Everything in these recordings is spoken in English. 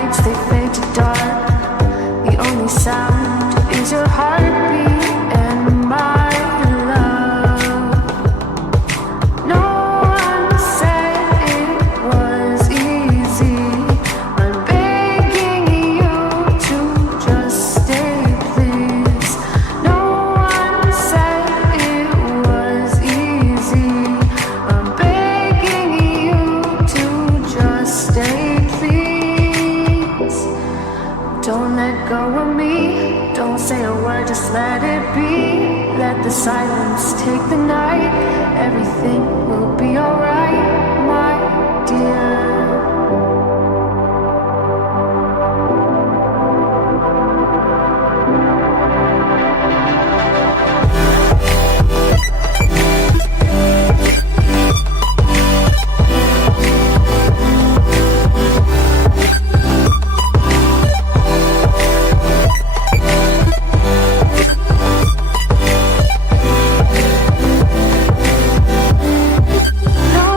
lights, they fade to dark. The only sound is your heartbeat and my love. No one said it was easy. I'm begging you to just stay, please. No one said it was easy. I'm begging you to just stay, please. Don't let go of me. Don't say a word, just let it be. Let the silence take the night. Everything will be alright, my dear. No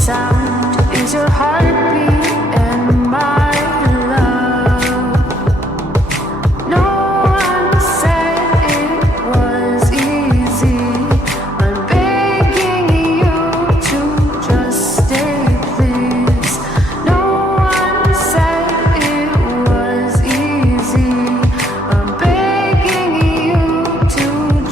sound is your heartbeat and my love. No one said it was easy. I'm begging you to just stay, please. No one said it was easy. I'm begging you to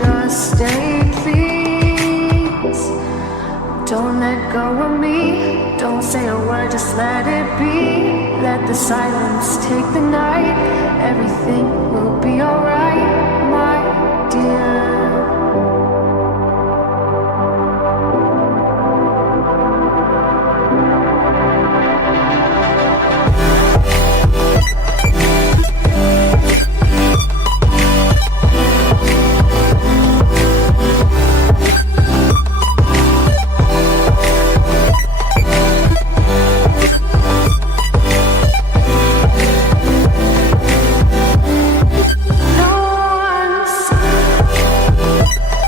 just stay, please. Don't let go of me. Don't say a word, just let it be. Let the silence take the night. Everything will be alright.